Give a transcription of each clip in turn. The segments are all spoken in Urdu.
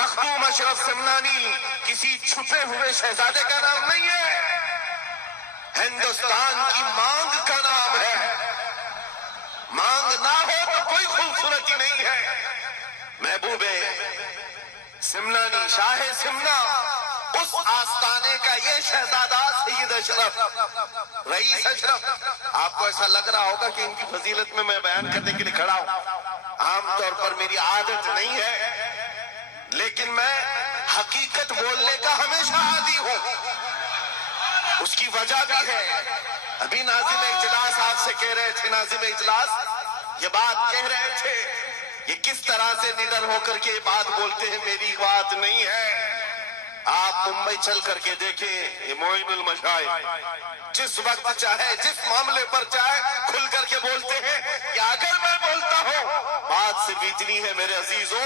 مخدوم اشرف سمنانی کسی چھپے ہوئے شہزادے کا نام نہیں ہے، ہندوستان کی مانگ کا نام ہے۔ مانگ نہ ہو تو کوئی خوبصورتی نہیں ہے۔ محبوب سمنانی، شاہ سمنا، اس آستانے کا یہ شہزادہ سید اشرف، رئیس اشرف۔ آپ کو ایسا لگ رہا ہوگا کہ ان کی فضیلت میں بیان کرنے کے لیے کھڑا ہوں۔ عام طور پر میری عادت نہیں ہے، لیکن میں حقیقت بولنے کا ہمیشہ عادی ہوں۔ اس کی وجہ بھی ہے۔ ابھی ناظم اجلاس آپ سے کہہ رہے تھے، ناظم اجلاس یہ بات کہہ رہے تھے، یہ کس طرح سے نڈر ہو کر کے بات بولتے ہیں، میری بات نہیں ہے۔ آپ ممبئی چل کر کے دیکھیں، یہ معین المشائخ جس وقت چاہے، جس معاملے پر چاہے کھل کر کے بولتے ہیں۔ یا اگر میں بولتا ہوں، بات صرف اتنی ہے میرے عزیزوں،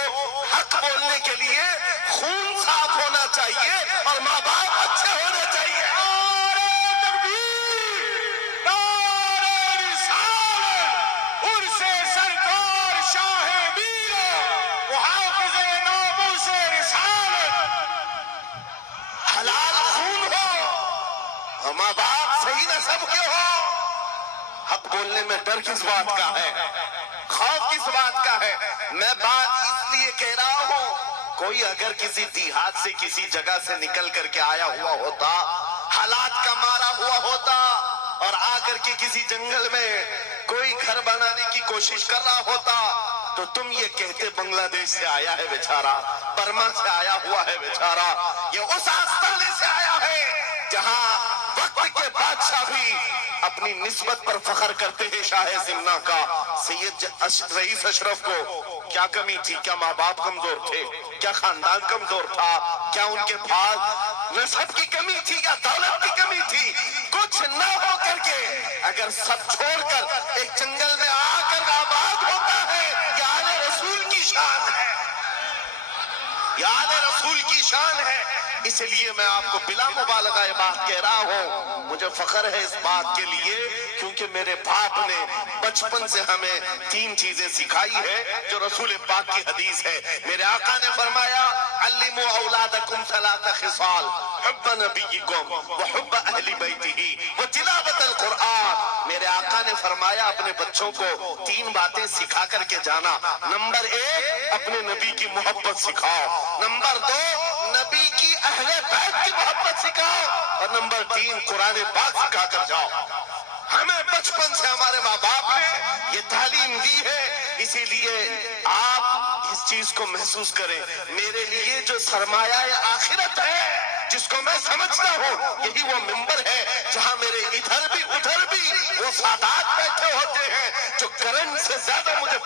حق بولنے کے لیے خون صاف ہونا چاہیے اور ماں باپ اچھے ہونے چاہیے۔ حلال خون ہو، ماں باپ صحیح نسب کے ہو۔ حق بولنے میں ڈر کس بات کا ہے، خوف کس بات کا ہے؟ میں بات اس لیے کہہ رہا ہوں، کوئی اگر کسی دیہات سے کسی جگہ سے نکل کر کے آیا ہوا ہوتا، حالات کا مارا ہوا ہوتا اور آ کر کے کسی جنگل میں کوئی گھر بنانے کی کوشش کر رہا ہوتا، تو تم یہ کہتے بنگلہ دیش سے آیا ہے بیچارہ، برما سے آیا ہوا ہے بیچارہ۔ یہ اس آستانے سے آیا ہے جہاں وقت کے بادشاہ بھی اپنی نسبت پر فخر کرتے ہیں۔ شاہ سمنا کا سید رئیس اشرف کو کیا کمی تھی؟ کیا ماں باپ کمزور تھے؟ کیا خاندان کمزور تھا؟ کیا ان کے پاس نسب کی کمی تھی یا دولت کی کمی تھی؟ کچھ نہ ہو کر کے اگر سب چھوڑ کر ایک جنگل میں آ کر آباد ہوتا ہے، یہ آل رسول کی شان ہے، یہ آل رسول کی شان ہے۔ اس لیے میں آپ کو بلا مبالغہ یہ بات کہہ رہا ہوں، مجھے فخر ہے اس بات کے لیے، کیونکہ میرے باپ نے بچپن سے ہمیں تین چیزیں سکھائی ہے جو رسول پاک کی حدیث ہے۔ میرے آقا نے فرمایا، علموا اولادکم ثلاث خصال، حب نبیکم وحب اہل بیتہ وتلاوت القرآن۔ میرے آقا نے فرمایا اپنے بچوں کو تین باتیں سکھا کر کے جانا۔ نمبر ایک، اپنے نبی کی محبت سکھاؤ۔ نمبر دو، نبی کی اہل بیت کی محبت سکھاؤ۔ اور نمبر تین، قرآن پاک سکھا کر جاؤ۔ ہمیں بچپن سے ہمارے ماں باپ نے یہ تعلیم دی ہے، اسی لیے آپ اس چیز کو محسوس کریں۔ میرے لیے جو سرمایہ آخرت ہے جس کو میں سمجھتا ہوں، یہی وہ منبر ہے جہاں میرے ادھر بھی ادھر بھی وہ سادات بیٹھے ہوتے ہیں جو کرنٹ سے زیادہ مجھے